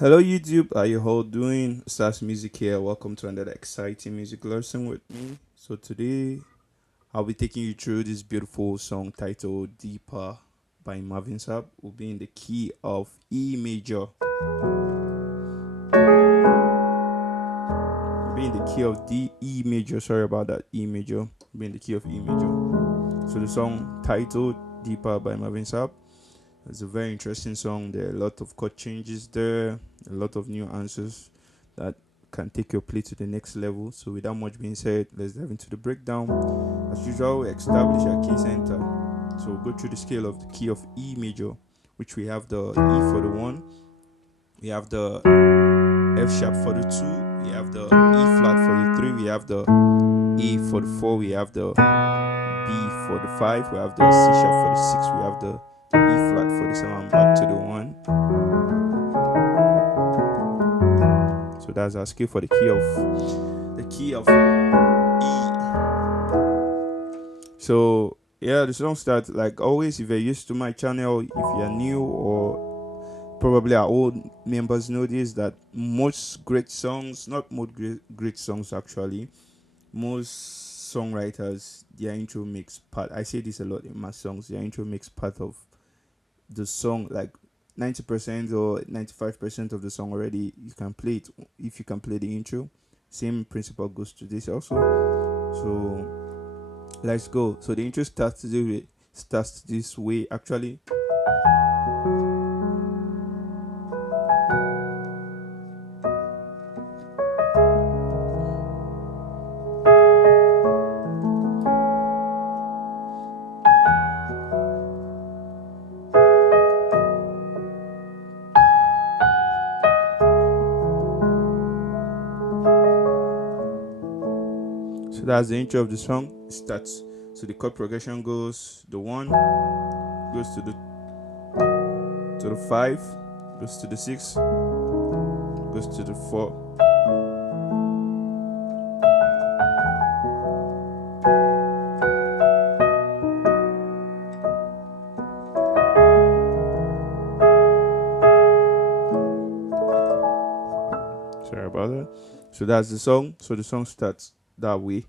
Hello YouTube, how you all doing? Osazmusic here. Welcome to another exciting music lesson with me. So today I'll be taking you through this beautiful song titled Deeper by Marvin Sapp. Will be in the key of E major. Will be in the key of E major. Sorry about that. E major. Will be in the key of E major. So the song titled Deeper by Marvin Sapp. It's a very interesting song. There are a lot of chord changes there, a lot of new answers that can take your play to the next level. So, without much being said, let's dive into the breakdown. As usual, we establish our key center. So, we'll go through the scale of the key of E major, which we have the E for the 1, we have the F sharp for the 2, we have the E flat for the 3, we have the A for the 4, we have the B for the 5, we have the C sharp for the 6, we have the E flat for the 7, back to the 1. So that's our scale for the key of E. So yeah, the song starts like always. If you're used to my channel, if you're new or probably our old members know this, that most great songs, not most great songs actually, most songwriters, their intro makes part. I say this a lot in my songs. Their intro makes part of the song, like 90% or 95% of the song already. You can play it if you can play the intro. Same principle goes to this also. So let's go. So the intro starts this way actually. So that's the intro of the song. It starts. So the chord progression goes the 1, goes to the 5, goes to the 6, goes to the 4. Sorry about that. So that's the song. So the song starts that way.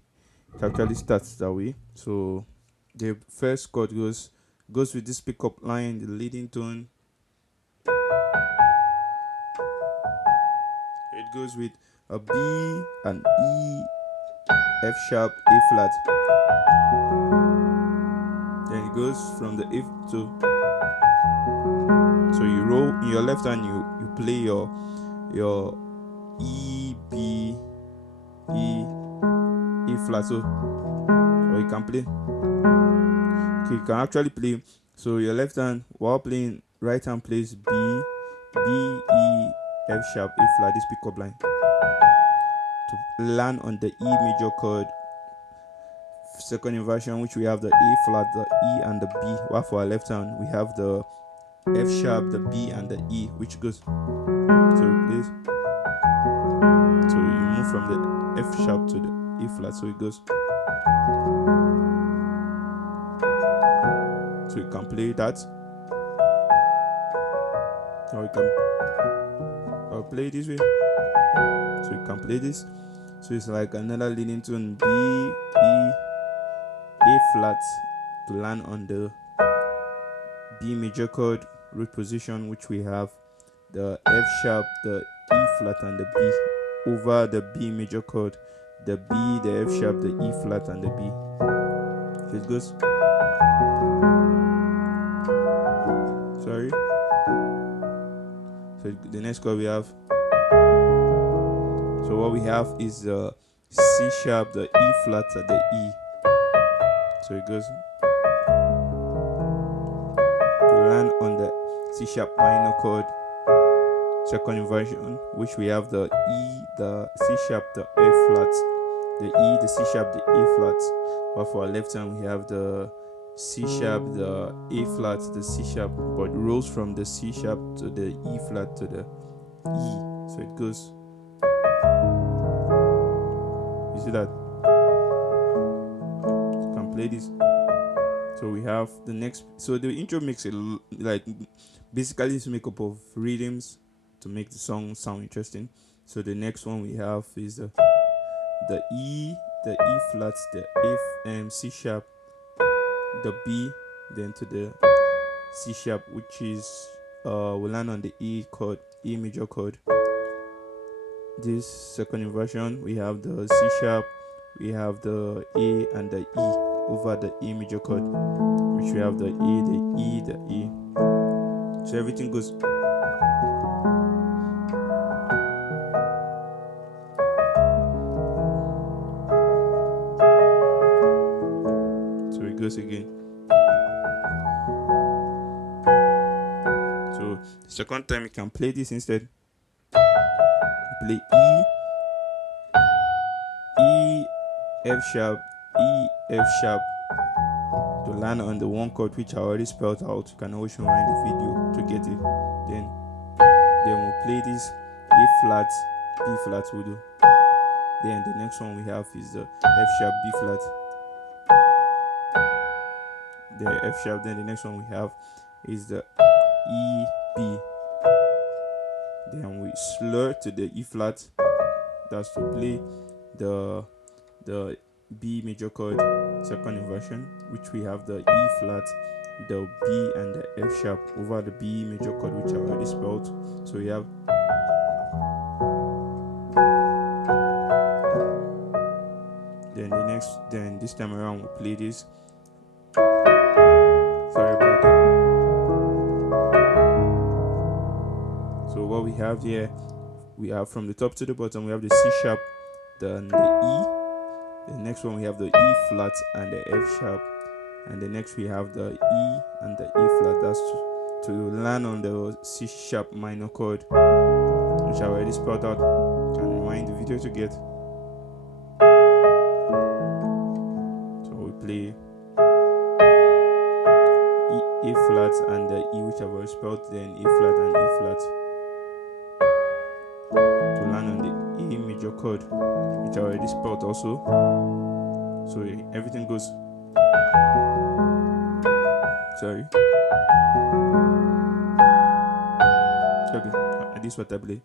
It actually starts that way. So the first chord goes with this pickup line, the leading tone. It goes with a B, an E, F sharp, A flat. Then it goes from the F to. So you roll in your left hand. You play your E, B, E, A flat. So or you can play. Okay, you can actually play. So your left hand while playing, right hand plays B, E, F sharp, A flat. This pickup line to land on the E major chord. Second inversion, which we have the A flat, the E, and the B. While for our left hand, we have the F sharp, the B, and the E, which goes. So it plays. So you move from the F sharp to the A flat. So it goes. So you can play that. Or you can play this way. So you can play this. So it's like another leading tone B, E, A flat to land on the B major chord root position, which we have the F sharp, the E flat, and the B over the B major chord, the B, the F sharp, the E flat, and the B. So it goes. Sorry. So the next chord we have. So what we have is the C sharp, the E flat, and the E. So it goes to land on the C sharp minor chord. Second inversion, which we have the E, the C sharp, the A flat, the E, the C sharp, the A flat. But for our left hand, we have the C sharp, the A flat, the C sharp, but rolls from the C sharp to the E flat to the E. So it goes. You see that? You can play this. So we have the next. So the intro makes it like basically it's made up of rhythms, to make the song sound interesting. So the next one we have is the E, the E flat, the F, C sharp, the B, then to the C sharp, which is we land on the E chord, E major chord. This second inversion, we have the C sharp, we have the A and the E over the E major chord, which we have the A, the E, the E. So everything goes. So it goes again. So the second time you can play this instead. Play E, F sharp, E, F sharp to land on the one chord which I already spelled out. You can always rewind the video to get it. Then we'll play this A flat, B flat will do. Then the next one we have is the F sharp, B flat. The F sharp. Then the next one we have is the E, B. Then we slur to the E flat. That's to play the B major chord second inversion, which we have the E flat, the B and the F sharp over the B major chord, which I already spelled. So we have then this time around we play this. Sorry about that. So what we have here, we have from the top to the bottom, we have the C sharp, then the E. The next one we have the E flat and the F sharp, and the next we have the E and the E flat. That's to land on the C sharp minor chord, which I already spelled out. Can rewind the video to get. So we play E flat and the E, which I've already spelled, then E flat and E flat to land on the E major chord, which I already spelled also. So everything goes. Sorry. Okay, this is what I play.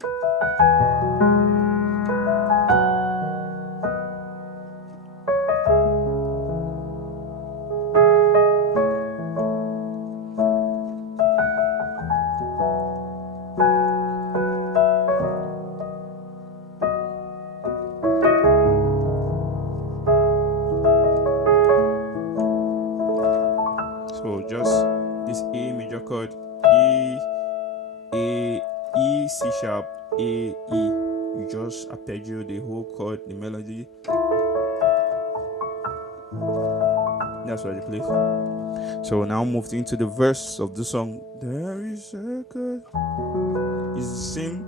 So just this A major chord, E, C sharp, A, E. You just arpeggio the whole chord, the melody. That's what it plays. So now moved into the verse of the song. There is a God. It's the same.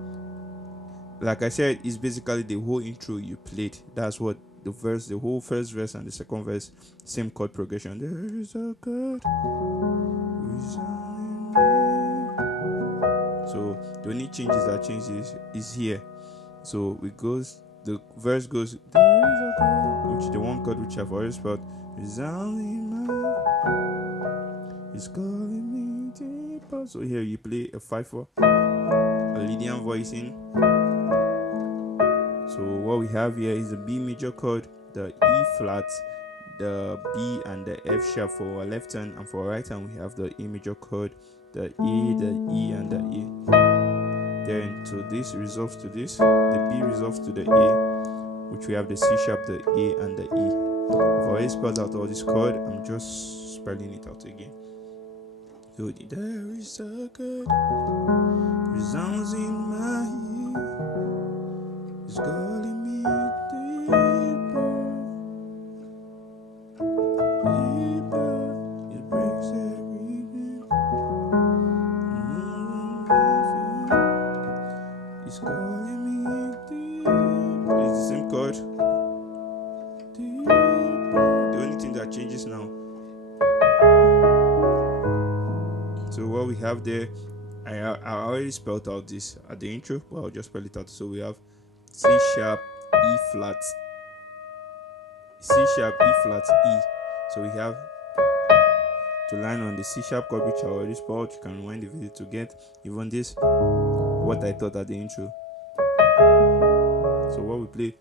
Like I said, it's basically the whole intro you played. That's what the verse, the whole first verse and the second verse, same chord progression. There is a God. So the only changes that changes is here. So it goes, the verse goes, there is a God, which the one chord which I've already spelled, resounding man is calling me deeper. So here you play a 5/4, a Lydian voicing. So what we have here is the B major chord, the E flat, the B and the F sharp for our left hand, and for our right hand we have the E major chord, the E, the E and the E. Then so this resolves to this, the B resolves to the A, which we have the C sharp, the A and the E. I've already spelled out all this chord, I'm just spelling it out again. So there is a God resounds in my ear, it's calling me deeper, deeper, it breaks everything. It's calling me deeper. It's the same chord. Deeper. The only thing that changes now. So what we have there, I already spelled out this at the intro, but I'll just spell it out. So we have C sharp, E flat, C sharp, E flat, E. So we have to land on the C sharp chord, which I already spelled. You can rewind the video to get even this. what I thought at the intro. So what we play,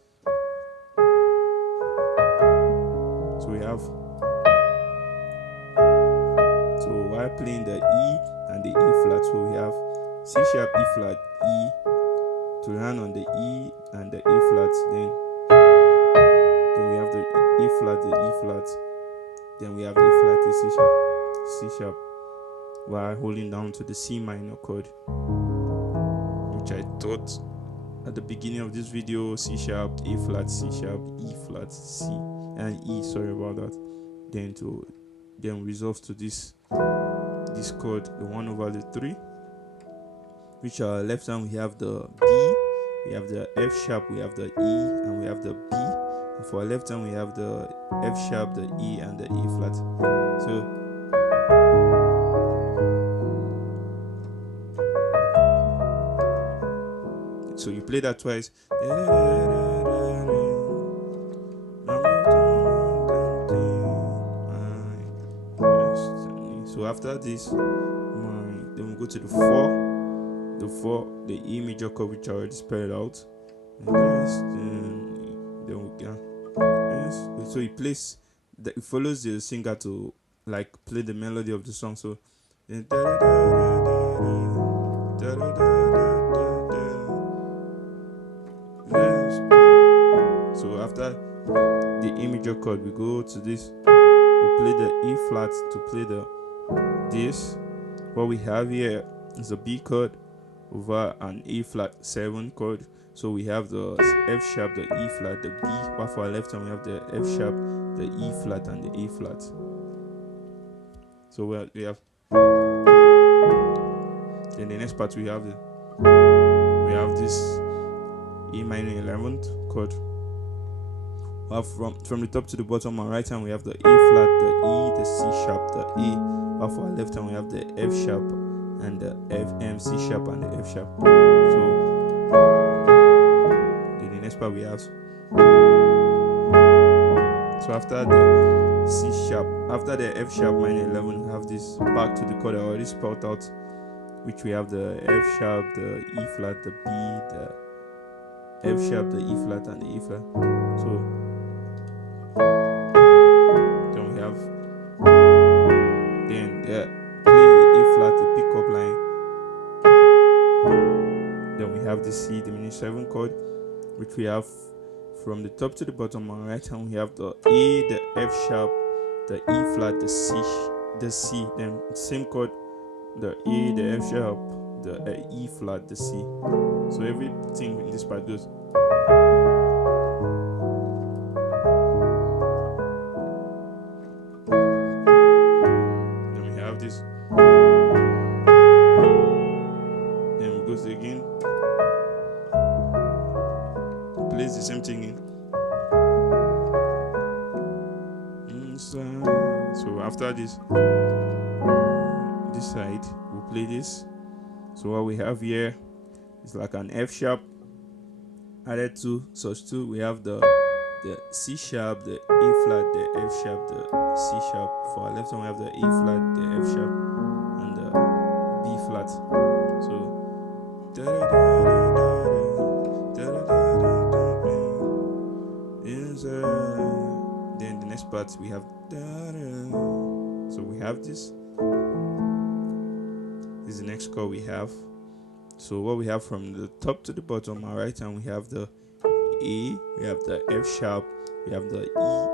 so we have, so while playing the E and the E flat, so we have C sharp, E flat, E to land on the E and the A flat, then we have the E flat, the E flat, then we have the A flat, the C sharp, while holding down to the C minor chord, which I thought at the beginning of this video, C sharp, A flat, C sharp, E flat, C and E, sorry about that, then resolve to this chord, the 1/3, which are left hand we have the B, we have the F sharp, we have the E, and we have the B, and for our left hand we have the F sharp, the E, and the E flat. So you play that twice. So after this, then we go to the 4, the E major chord, which I already spelled out. Then we can. So he plays. It follows the singer to like play the melody of the song. So. So after the E major chord, we go to this. We play the E flat to play this. What we have here is a B chord over an A flat 7 chord. So we have the F sharp, the E flat, the B. While for our left hand we have the F sharp, the E flat, and the A flat. So we have. Then the next part we have this E minor 11th chord. Well, from the top to the bottom, on right hand we have the A flat, the E, the C sharp, the A. While for our left hand we have the F sharp and the C sharp and the F sharp. So then the next part we have. So after the C sharp, after the F sharp minor 11, we have this back to the chord I already spelled out, which we have the F sharp, the E flat, the B, the F sharp, the E flat, and the E flat. So then we have play the E flat, the pickup line. Then we have the C diminished 7 chord, which we have from the top to the bottom. On right hand we have the A, the F sharp, the E flat, the C, then same chord, the A, the F sharp, the E flat, the C. So everything in this part goes. Then we have this. Then it goes again. Plays the same thing in. So after this side we'll play this. So what we have here is like an F sharp added to such 2. We have the C sharp, the A flat, the F sharp, the C sharp. For our left hand we have the A flat, the F sharp, and the B flat. So then the next part we have. So we have this. This is the next chord we have. So what we have from the top to the bottom, on right hand we have the A, we have the F sharp, we have the E,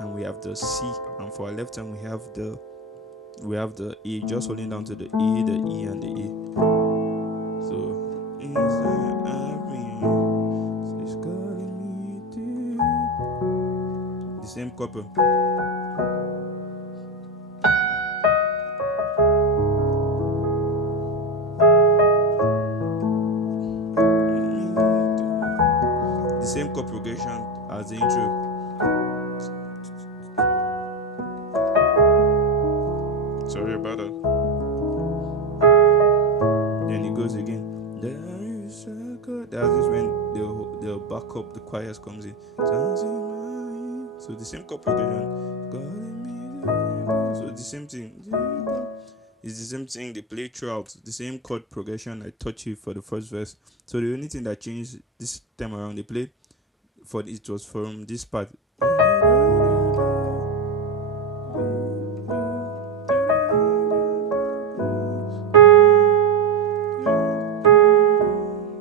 and we have the C. And for our left hand we have the A, just holding down to the A, the E, and the A. So it's calling me deep. The same couple. Same chord progression as the intro. Sorry about that. Then it goes again. That's just when they'll back up, the choirs comes in. So the same chord progression. So the same thing. It's the same thing they play throughout, the same chord progression I taught you for the first verse. So the only thing that changed this time around, they played for it was from this part.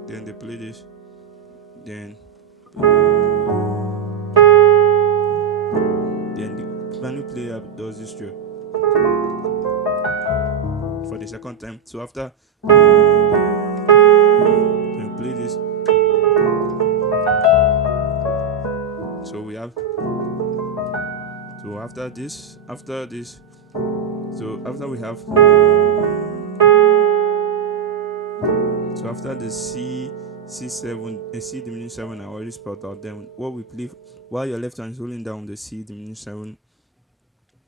Then they play this. Then the piano player does this drill for the second time. So after then play this. So we have after this, so after we have so after the C7, a C diminished 7 I already spelled out. Then what we play while your left hand is holding down the C diminished 7.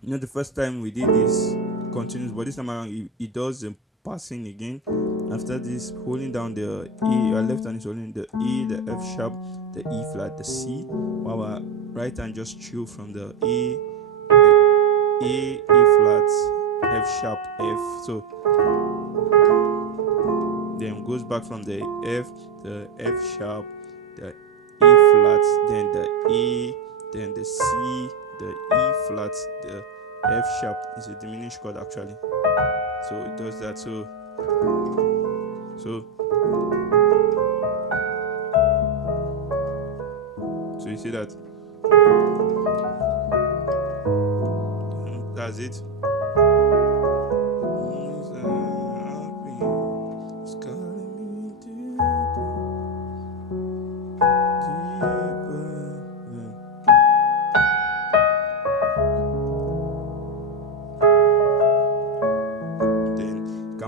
You know, the first time we did this continues, but this time around it does the passing again. After this, holding down the E, your left hand is holding the E, the F sharp, the E flat, the C, while our right hand just chill from the E flat, F sharp, F. So then goes back from the F, the F sharp, the E flat, then the E, then the C, the E flat, the F sharp. Is a diminished chord actually. So it does that. So you see that. That's it.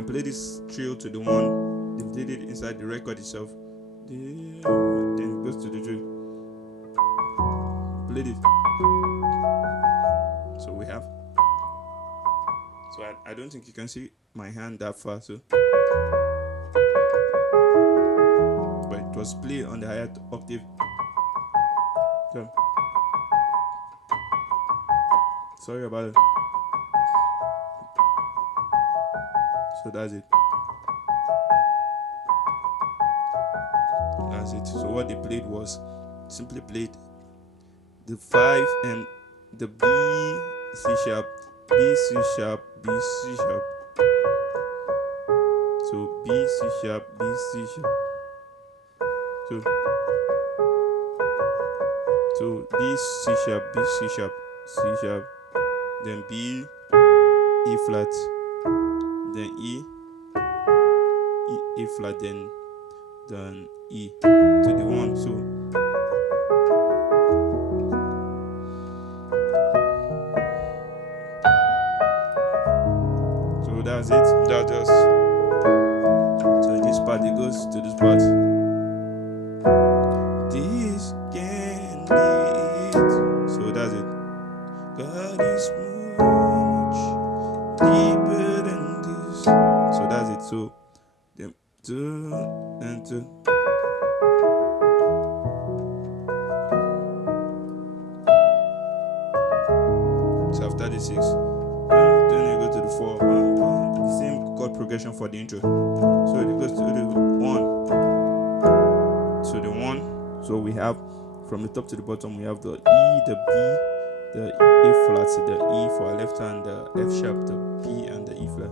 Play this trill to the one they did it inside the record itself, then it goes to the drill. Play it. So we have. So I don't think you can see my hand that far. So, but it was played on the higher octave. So, sorry about it. So that's it. So what they played was simply played the 5 and the B, C sharp, B, C sharp, B, C sharp. So B, C sharp, B, C sharp. So B, C sharp, B, C sharp, C sharp, then B, E flat, then E flat, then E to the 1. So that's it. That just so this part it goes to this part. This can be it. So that's it. God is much deeper than this. So that's it. So them 2 and 2. So after the 6, then you go to the 4. Same chord progression for the intro. So it goes to the 1. So the 1. So we have from the top to the bottom we have the E, the B, the A flat, the E for our left hand, the F sharp, the B, and the E flat.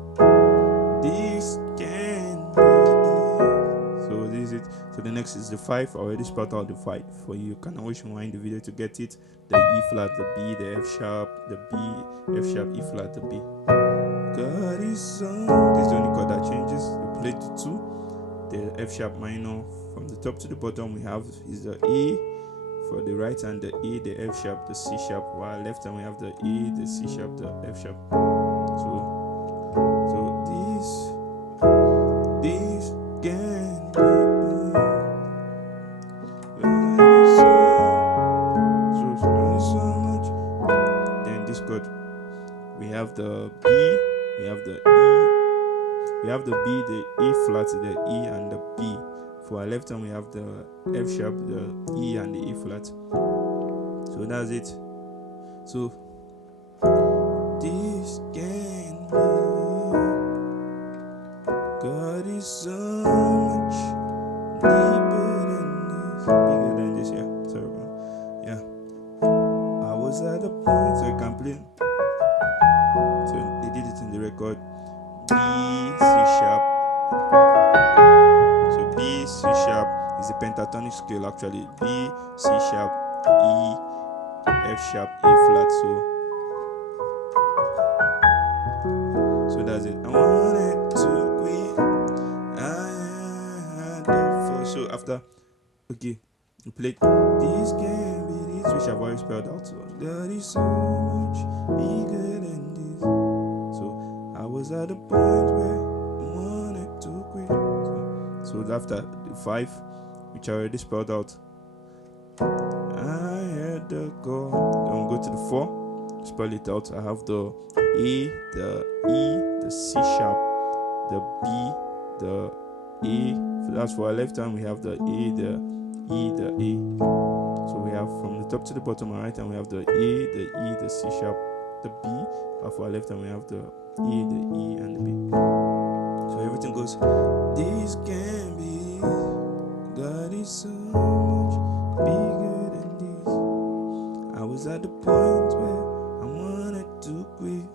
This can be it. So this is it. So the next is the 5. I already spelled out the 5 for you. You can always rewind the video to get it. The E flat, the B, the F sharp, the B, F sharp, E flat, the B. God is song. This is the only chord that changes. We play to 2. The F sharp minor. From the top to the bottom we have is the E. For the right hand, the E, the F sharp, the C sharp. While left hand we have the E, the C sharp, the F sharp. So this can be so much. Then this chord, we have the B, we have the E, we have the B, the A flat, the E, and the B. For our left hand, we have the F sharp, the E, and the E flat. So that's it. So this can be God is so much deeper than this, bigger than this. Yeah, sorry, bro. Yeah, I was at a point, so I can play. So they did it in the record. B, C sharp. So B, C sharp is the pentatonic scale actually. B, C sharp, E, F sharp, A flat. So that's it. I wanted to quit. I had the force. So after, okay, we played this can be this, which I've already spelled out. So that is so much bigger than this. So I was at a point where I wanted to quit. So after the 5, which I already spelled out, I had the go. Then we'll go to the 4. Spell it out. I have the A, the E, the C sharp, the B, the A. That's for our left hand. We have the A, the E, the A. So we have from the top to the bottom. Our right hand we have the A, the E, the C sharp, the B. And for our left hand we have the A, the E, and the B. So everything goes. This can be. God is so much bigger than this. I was at the point where I wanted to quit.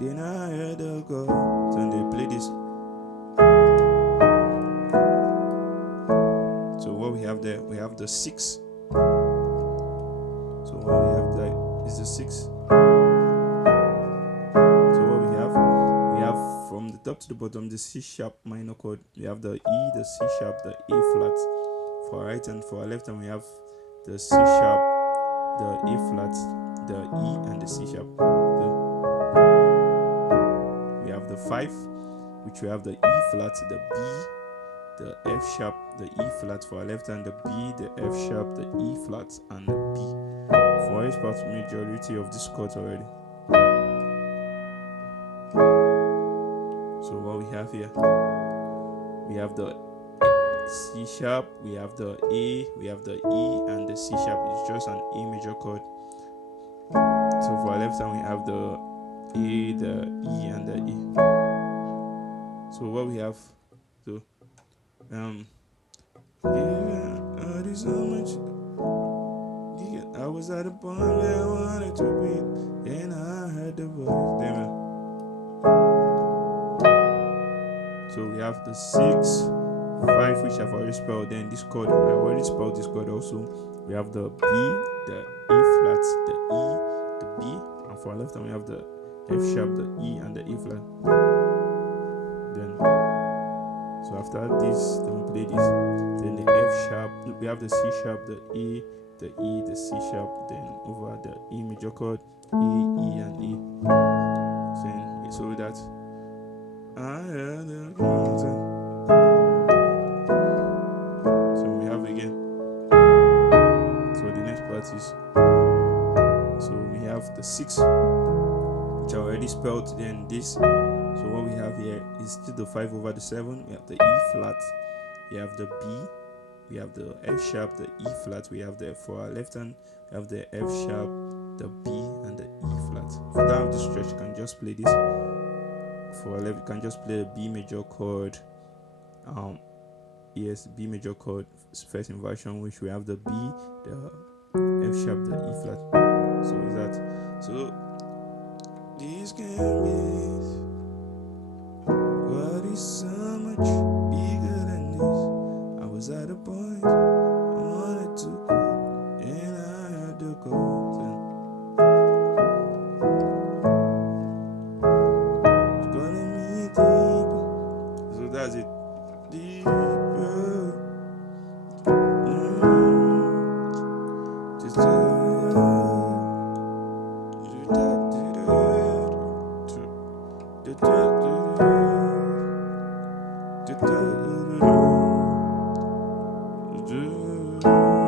Then I heard the go. So they play this. So what we have there, we have the 6. So what we have there is the 6. So what we have from the top to the bottom the C sharp minor chord. We have the E, the C sharp, the A flat. For our right and for our left hand we have the C sharp, the A flat, the E, and the C sharp. We have the 5, which we have the E flat, the B, the F sharp, the E flat for our left hand, the B, the F sharp, the E flat, and the B. For each part majority of this chords already. So what we have here, we have the C sharp, we have the A, we have the E, and the C sharp. It's just an A major chord. So for our left hand we have the A, the E, and the E. So what we have, so yeah, there's so much. Yeah, I was at a point where I wanted to quit, and I heard the voice. Damn. So we have the 6, 5, which I've already spelled. Then this chord, I already spelled this chord also. We have the B, the A flat, the E, the B, and for our left hand we have the F sharp, the E, and the A flat. Then, so after this, then we play this. Then the F sharp, we have the C sharp, the A, the E, the C sharp. Then over the E major chord, A, E, and E. So that so we have again. So the next part is. So we have the 6, which I already spelled. Then this. So what we have here is still the 5 over the 7. We have the E flat. We have the B. We have the F sharp, the E flat. We have the, for our left hand, we have the F sharp, the B, and the E flat. For that this stretch, you can just play this. For our left, you can just play a B major chord. Yes, B major chord, first inversion, which we have the B, the F sharp, the E flat. So is that. So this can be. God is so much bigger than this. I was at a point I wanted to quit, and I had to go. It's calling me deeper. So that's it. Deeper.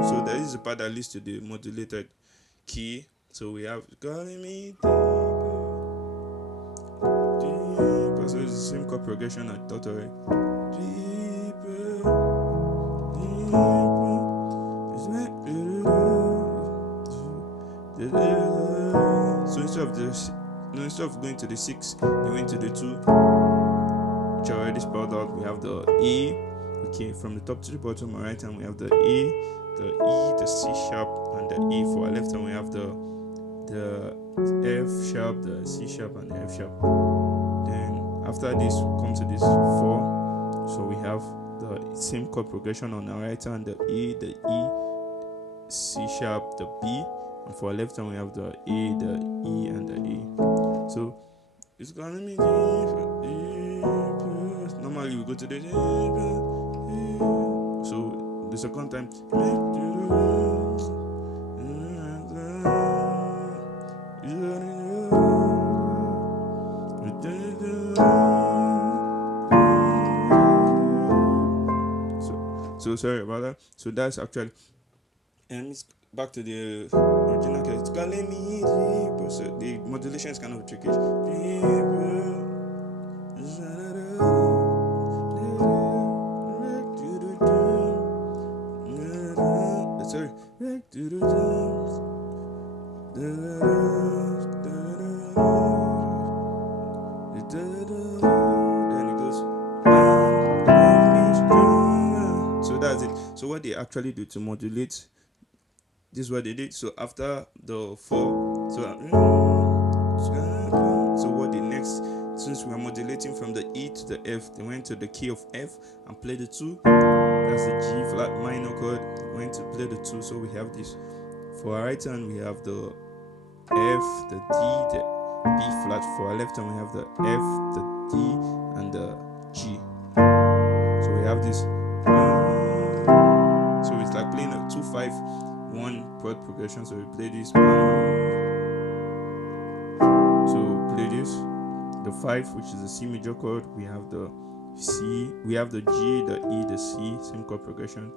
So that is the part that leads to the modulated key. So we have calling me deeper. So it's the same chord progression I thought already. So instead of going to the 6, they went to the 2. which I already spelled out. We have the A. Okay, from the top to the bottom, on right hand we have the A, the E, the C sharp, and the E. For our left hand we have the F sharp, the C sharp, and the F sharp. Then after this, we come to this 4. So we have the same chord progression on our right hand, the A, the E, C sharp, the B. And for our left hand we have the A, the E, and the A. So it's gonna be normally we go to the so the second time so sorry about that. So that's actually, and it's back to the original case. It's calling me deeper. So the modulation is kind of tricky. Sorry. Then it goes. So that's it. So what they actually do to modulate, this is what they did. So after the 4, so what the next, since we are modulating from the E to the F, they went to the key of F and played the 2. That's the G flat minor chord. We went to play the 2, so we have this. For our right hand we have the F, the D, the B flat. For our left hand we have the F, the D, and the G. So we have this. So it's like playing a 2-5-1 chord progression. So we play this. So play this. The 5, which is the C major chord. We have the C. We have the G, the E, the C. Same chord progression.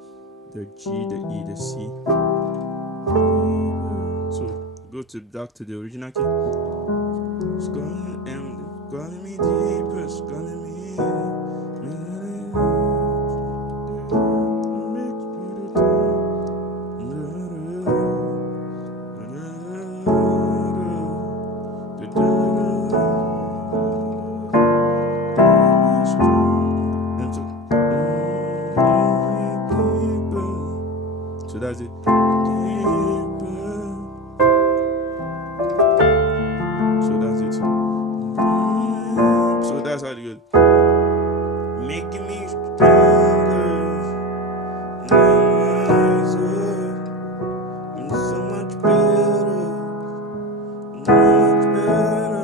The G, the E, the C. So go back to the original key. It's calling me deeper. It's calling me. So that's it. So that's it. So that's how it goes. Making me stronger, wiser, and so much better, much better.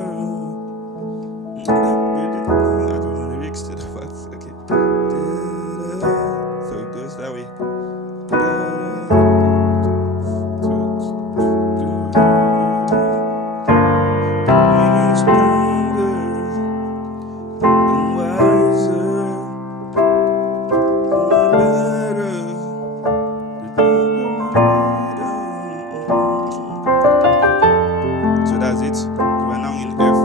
I don't know the lyrics to the facts. Okay. So it goes that way. So that's it. We're now in F.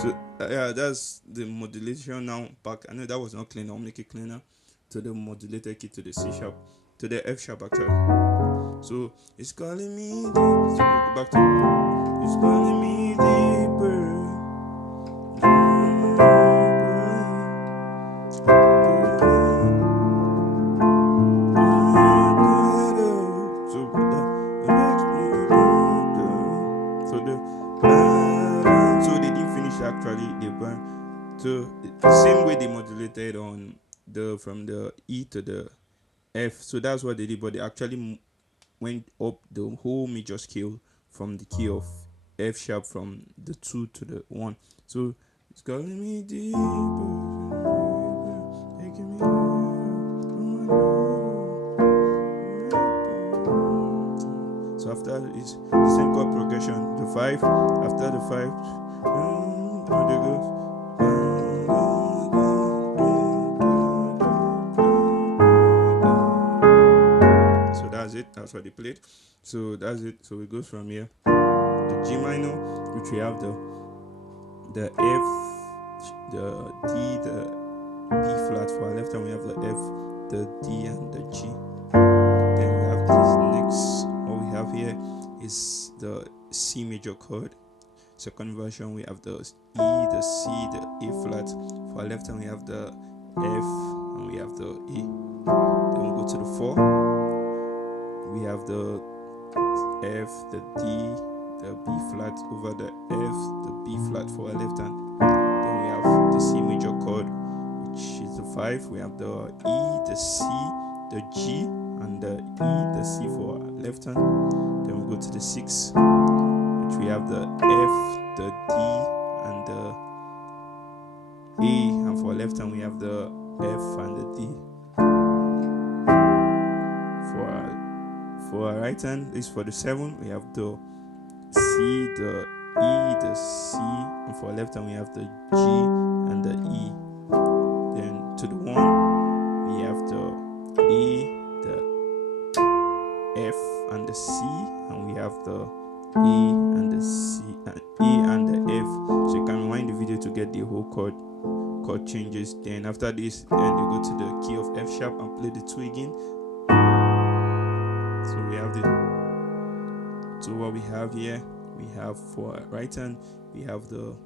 So yeah, that's the modulation now back. I know that was not clean. I'll make it cleaner. To the modulated key, to the C sharp, to the F sharp actually. So it's calling me deep. So go back to it's calling me deeper. So they didn't finish actually. They burned. So the same way they modulated on from the E to the F. So that's what they did, but they actually went up the whole major scale from the key of F sharp from the 2 to the 1. So it's calling me deeper, taking me so after it's the same chord progression, the 5. After the 5, there goes. That's what they played. So that's it. So it goes from here. The G minor, which we have the F, the D, the B flat. For our left hand we have the F, the D, and the G. Then we have Next, what we have here is the C major chord. Second version, we have the E, the C, the A flat. For our left hand, we have the F and we have the A. Then we go to the 4. We have the F, the D, the B flat over the F, the B flat for our left hand. Then we have the C major chord, which is the 5. We have the E, the C, the G, and the E, the C for our left hand. Then we go to the 6, which we have the F, the D, and the A, and for our left hand we have the F and the D. For our right hand is for the 7, we have the C, the E, the C, and for our left hand we have the G and the E. Then to the 1, we have the A, the F and the C, and we have the A and the C, and A and the F. So you can rewind the video to get the whole chord changes. Then after this, then you go to the key of F sharp and play the 2 again. So we have what we have here, we have for right hand, we have the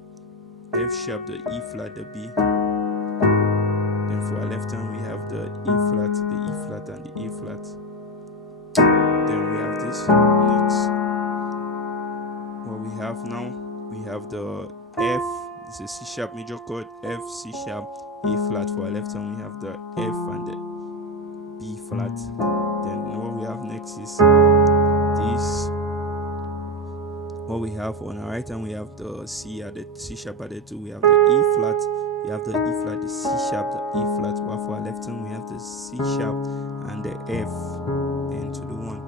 F sharp, the E flat, the B. Then for our left hand, we have the A flat, the E flat, and the A flat. Then we have this. Next, what we have now, we have the F. This is C sharp major chord, F, C sharp, A flat. For our left hand, we have the F and the B flat. Then what we have next is this. What we have on our right hand, we have the C added, C sharp added to, we have the A flat, we have the E flat, the C sharp, the A flat. While for our left hand, we have the C sharp and the F. Then to the 1,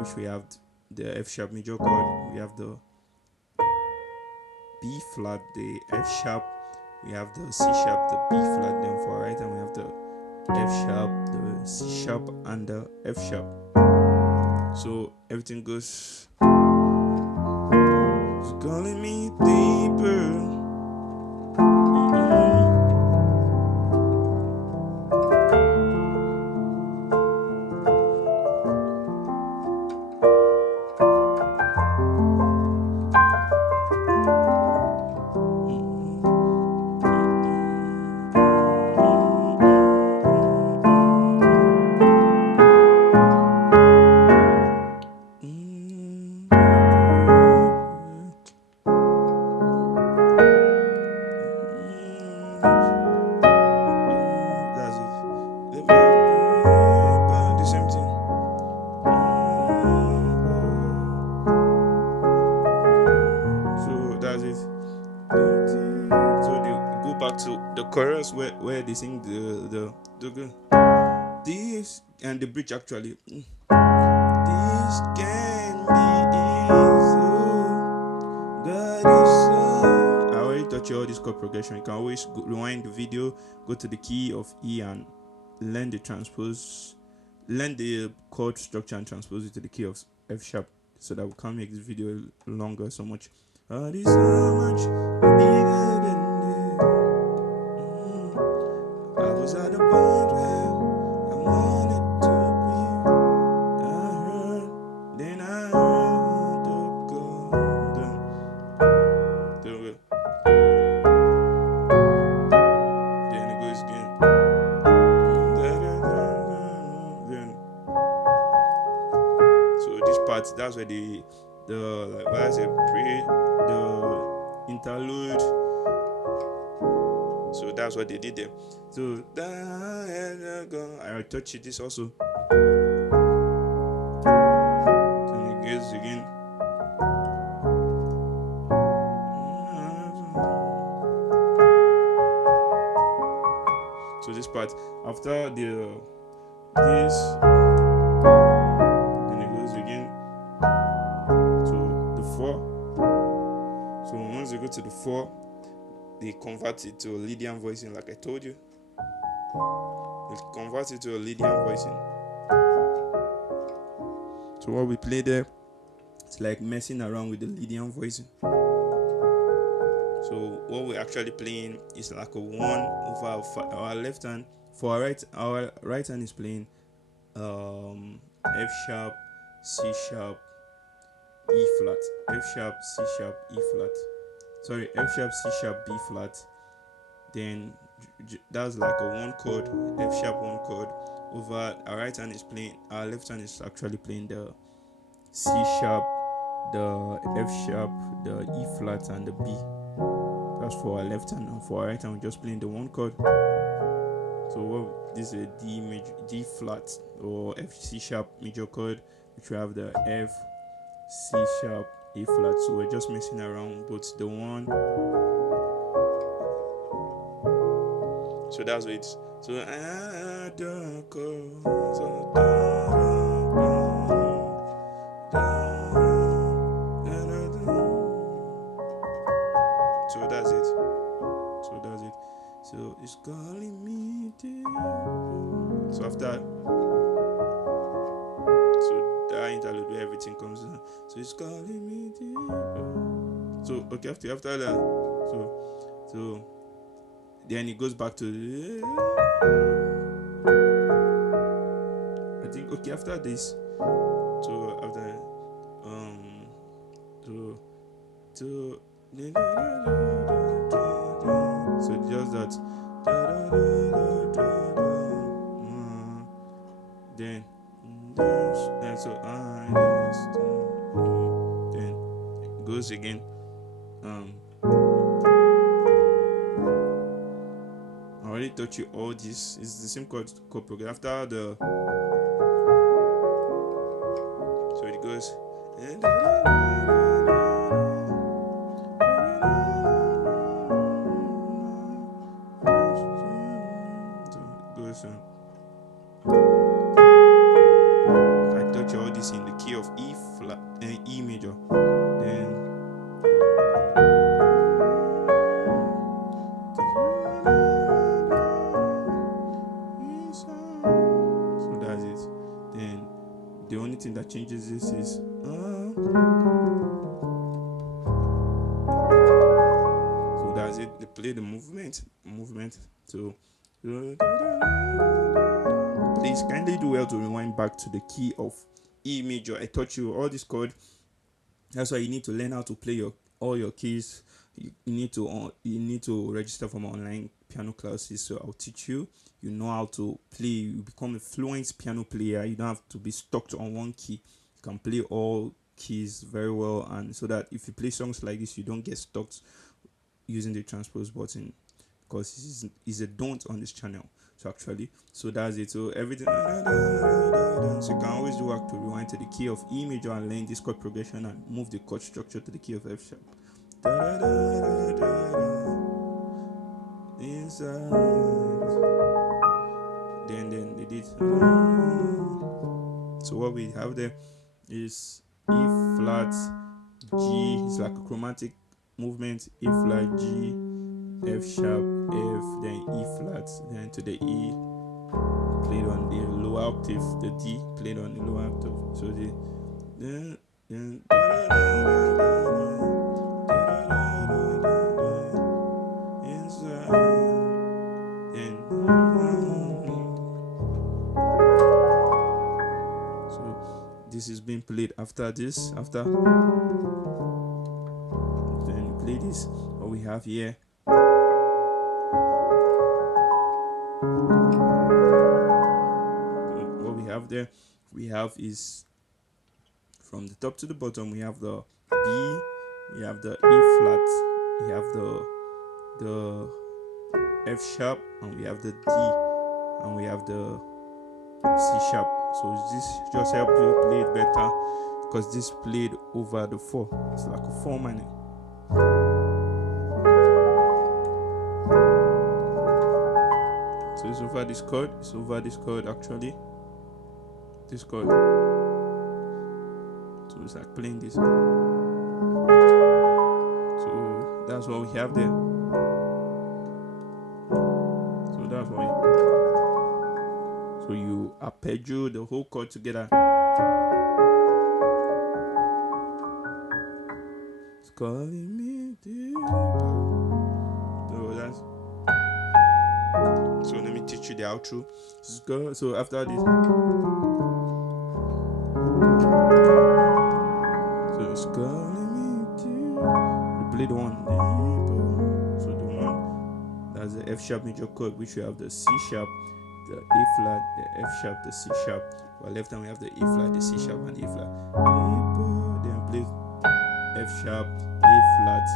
which we have the F sharp major chord, we have the B flat, the F sharp, we have the C sharp, the B flat. Then for our right hand, we have the F sharp, the C sharp, and the F sharp. So everything goes. It's calling me deeper. To the chorus where they sing the this and the bridge actually. This can be easy. God is so. I already taught you all this chord progression. You can always rewind the video, go to the key of E and learn the chord structure and transpose it to the key of F sharp, so that we can't make this video longer so much. God is so much bigger than I was at the point where I wanted to be. Then I heard the golden. Then it goes again. So this part, that's where the like what I say, pray, the interlude. So that's what they did there. So I touch it this also. Then it goes again. So this part after this, then it goes again to the 4. So once you go to the 4, they convert it to a Lydian voicing, like I told you. They convert it to a Lydian voicing. So what we play there, it's like messing around with the Lydian voicing. So what we're actually playing is like a 1 over our left hand. For our right hand is playing F sharp, C sharp, E flat, F sharp, C sharp, E flat. Sorry, F sharp, C sharp, B flat. Then that's like a one chord, F sharp one chord. Over our right hand is playing, our left hand is actually playing the C sharp, the F sharp, the E flat, and the B. That's for our left hand, and for our right hand, we're just playing the one chord. So this is a D major, D flat, or F C sharp major chord, which we have the F, C sharp, A flat. So we're just messing around both the one. So that's what it's. So so that's it. So that's it. So it's calling me deep. So after, so that interlude where everything comes in. So it's calling me deep. So okay, after that, so then it goes back to I think okay after this. So after so just that. Then and so then it goes again. I already taught you all this. It's the same chord progression. After the so it goes. I taught you all this in the key of E flat and E major. Then so that's it. Then the only thing that changes this is so that's it. They play the movement. So please kindly do well to rewind back to the key of E major. I taught you all this chord. That's why you need to learn how to play all your keys. You need to register for my online piano classes. So I'll teach you. You know how to play. You become a fluent piano player. You don't have to be stuck on one key. You can play all keys very well, and so that if you play songs like this, you don't get stuck using the transpose button, because it's a don't on this channel. So actually, so that's it. So everything. So you can always do work to rewind to the key of E major and learn this chord progression and move the chord structure to the key of F sharp. Inside. Then they did. So what we have there is E flat, G. It's like a chromatic movement. E flat, G, F sharp, F, then E flat, then to the E, played on the lower octave, the D played on the lower octave. So the so this is being played after this. After then play this. What we have here. What we have there, we have is from the top to the bottom. We have the B, we have the E flat, we have the F sharp, and we have the D, and we have the C sharp. So this just help you play it better, because this played over the 4. It's like a 4 minute. So it's over this chord. It's over this chord actually. This chord. So it's like playing this. So that's what we have there. So that's why. So you arpeggio the whole chord together. It's calling me deep. So let me teach teach you the outro. So after this, so it's calling me to play the one. So the one that's the F sharp major chord, which we have the C sharp, the A flat, the F sharp, the C sharp. For left hand we have the A flat, the C sharp, and the A flat. Then play F sharp, A flat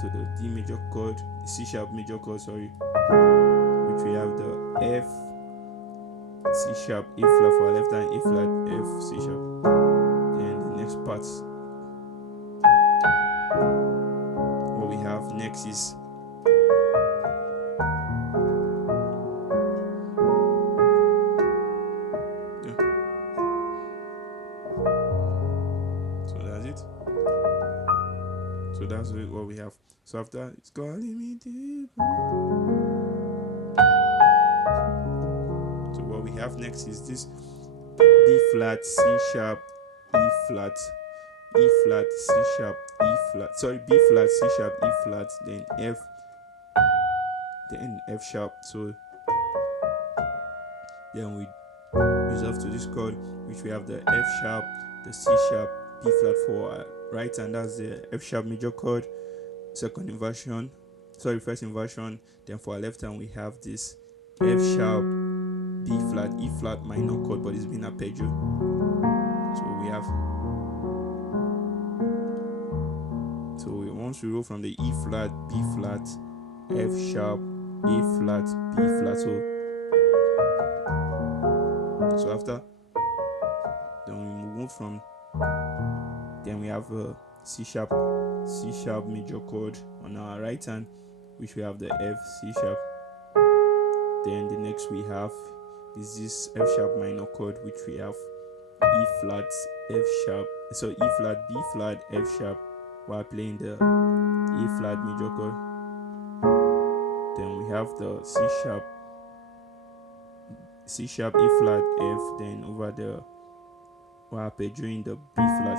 to the D major chord, C sharp major chord, sorry, which we have the F, C sharp, A flat for our left hand, A flat, F, C sharp. Then the next part, what we have next is so that's what we have. So after it's calling me deep. So what we have next is this B flat, C sharp, E flat, E flat, C sharp, E flat. Sorry, B flat, C sharp, E flat, then F, then F sharp. So then we resolve to this chord, which we have the F sharp, the C sharp, B flat for our right hand. That's the F sharp major chord. First inversion. Then for our left hand we have this F sharp, B flat, E flat minor chord, but it's been arpeggio. So we have. So once we roll from the E flat, B flat, F sharp, A flat, B flat. So after, then we move from. Then we have a C sharp major chord on our right hand, which we have the F, C sharp. Then the next we have is this F sharp minor chord, which we have E flat, F sharp, so E flat, B flat, F sharp, while playing the E flat major chord. Then we have the C sharp, E flat, F, then over the while arpeggioing the B flat.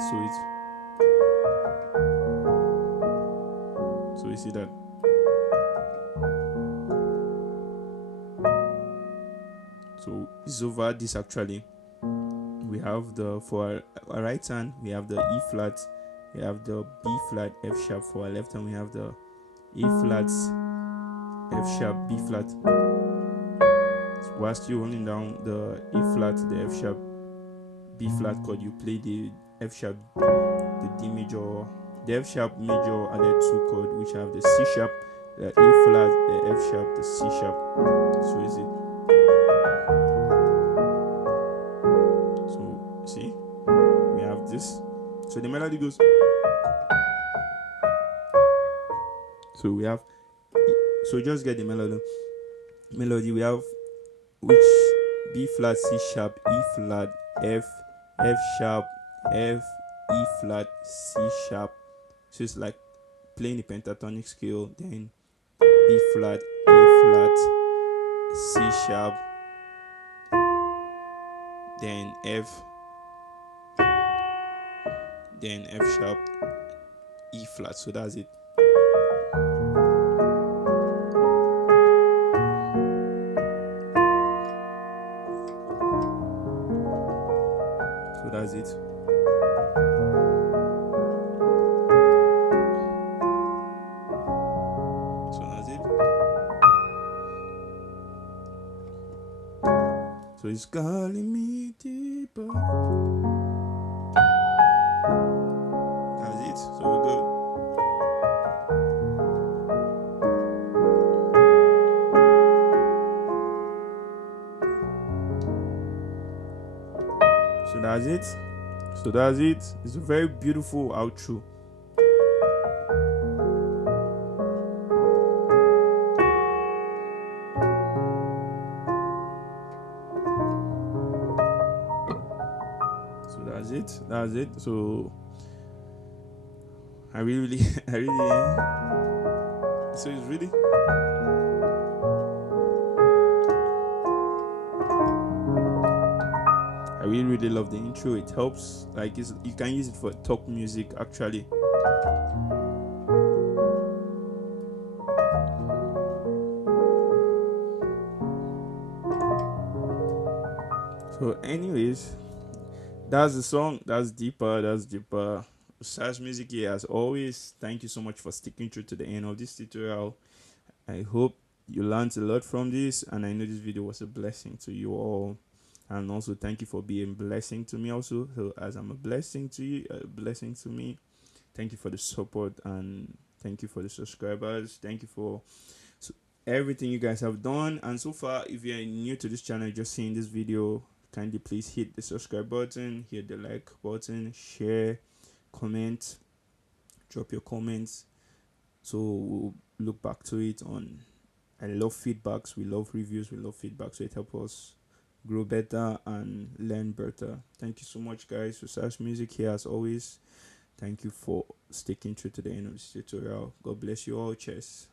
So you see that. So it's over this actually. We have for our right hand we have the E flat, we have the B flat, F sharp. For our left hand we have the A flat, F sharp, B flat. So whilst you're holding down the A flat, the F sharp, B flat chord, you play the F sharp, the D major, the F sharp major added 2 chord, which have the C sharp, the A flat, the F sharp, the C sharp. So is it. So see, we have this. So the melody goes. So we have. So just get the melody. We have which B flat, C sharp, E flat, F sharp, F, E flat, C sharp. So it's like playing the pentatonic scale, then B flat, A flat, C sharp, then F, then F sharp, E flat. So that's it. So that's it. So it's calling me deeper. That's it. So we're good. So that's it. It's a very beautiful outro. That's it. So I really so it's really I really love the intro. It helps, like you can use it for talk music actually. So anyways, that's the song. That's deeper. That's deeper. Osazmusic here as always. Thank you so much for sticking through to the end of this tutorial. I hope you learned a lot from this, and I know this video was a blessing to you all. And also thank you for being a blessing to me also. So as I'm a blessing to you, a blessing to me. Thank you for the support, and thank you for the subscribers. Thank you for everything you guys have done. And so far, if you're new to this channel, just seeing this video, kindly please hit the subscribe button, hit the like button, share, comment, drop your comments, so we'll look back to it. On I love feedbacks, we love reviews, we love feedback, so it helps us grow better and learn better. Thank you so much, guys. Osazmusic here as always. Thank you for sticking through to the end of this tutorial. God bless you all. Cheers.